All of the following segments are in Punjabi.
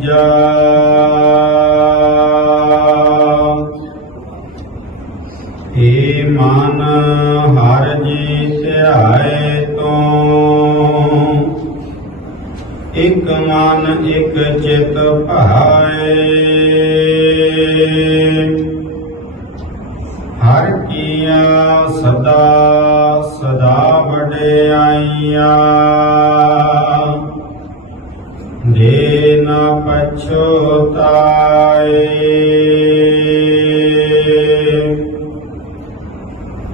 ਤੀਜਾ ਏ ਮਨ, ਹਰ ਜੀ ਧਿਆਏ ਤੋਂ। ਇਕ ਮਨ, ਇਕ ਚਿਤ ਭਾਏ। ਹਰ ਕੀਆ ਸਦਾ ਸਦਾ ਵਡਿਆਈਆਂ। ਪਛੋਤਾਏ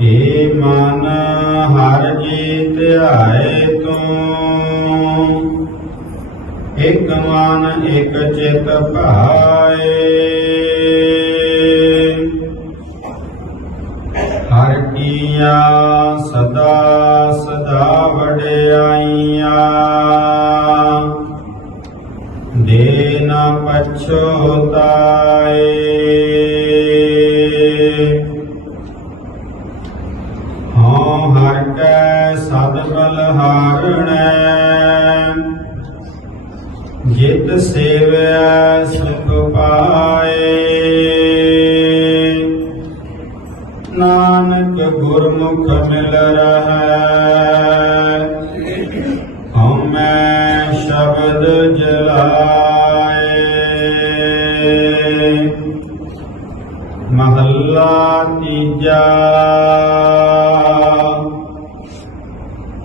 ਏ ਮਨ ਹਰ ਜੀ ਧਿਆਏ ਤੂੰ ਇਕ ਮਨ ਇਕ ਚਿਤ ਭਾਏ ਹਰ ਕੀਆ ਸਦਾ ਸਦਾ ਵਡਿਆਈਆਂ ਦੇ ਨ ਪਛੋਤਾਏ ਹਉ ਹਰ ਕੈ ਸਦ ਬਲਹਾਰਣੈ ਜਿਤ ਸੇਵਿਆ ਸੁਖ ਪਾਏ। ਨਾਨਕ ਗੁਰਮੁਖ ਮਿਲ ਰਹੈ। ਮਹੱਲਾ ਤੀਜਾ।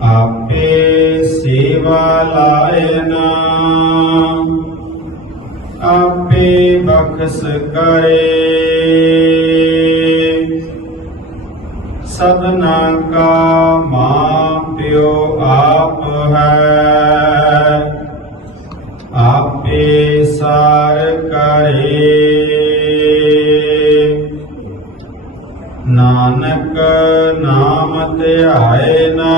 ਆਪੇ ਸੇਵਾ ਲਾਇਨਾ ਆਪੇ ਬਖਸ ਕਰੇ। ਸਭਨਾ ਕਾ ਮਾਂ ਪਿਓ ਆਪ ਹੈ। ਸਾਰ ਕਰੇ। ਨਾਨਕ ਨਾਮ ਧਿਆਏ ਨਾ,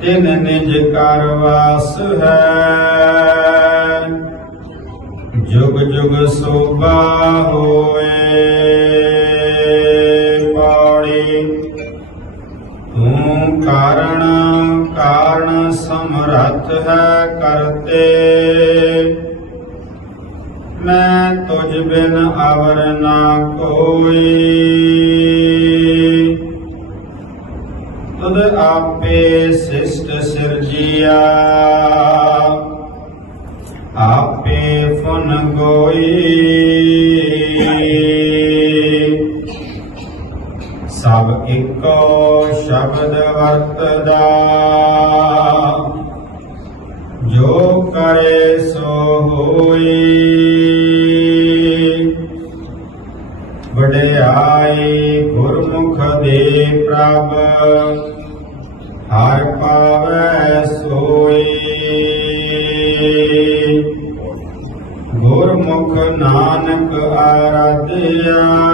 ਤਿਨ ਨਿਜ ਕਰ ਵਾਸ ਹੈ। ਜੁਗ ਜੁਗ ਸੋਭਾ ਹੋਏ ਪੌੜੀ ਤੂੰ ਕਾਰਣ ਕਾਰਣ ਸਮਰੱਥ ਹੈ ਕਰਤੇ। ਮੈਂ ਤੁਝ ਬਿਨ ਅਵਰ ਨਾ ਕੋਈ। ਤੁਧ ਆਪੇ ਸਿਸ਼ਟ ਸਿਰਜੀਆ। ਆਪੇ ਫੁਨ ਗੋਈ। ਸਭ ਇੱਕੋ ਸ਼ਬਦ ਵਰਤਦਾ। ਜੋ ਕਰੇ ਸੋ ਹੋਈ। ਵਡਿਆਈ ਗੁਰਮੁਖ ਦੇ ਪ੍ਰਭ, ਹਰ ਪਾਵੈ ਸੋਈ। ਗੁਰਮੁਖ ਨਾਨਕ ਆਰਾਧਿਆ।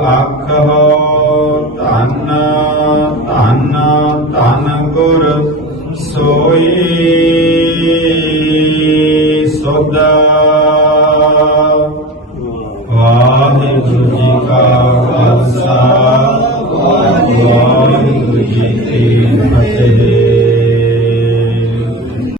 ਸਭ ਆਖੋ ਧੰਨ ਧੰਨ ਧੰਨ ਗੁਰ ਸੋਈ ਸੋਦਾ ਵਾਹਿਗੁਰੂ ਜੀ ਕਾ ਖਾਲਸਾ, ਵਾਹਿਗੁਰੂ ਜੀ ਕੀ ਫਤਿਹ।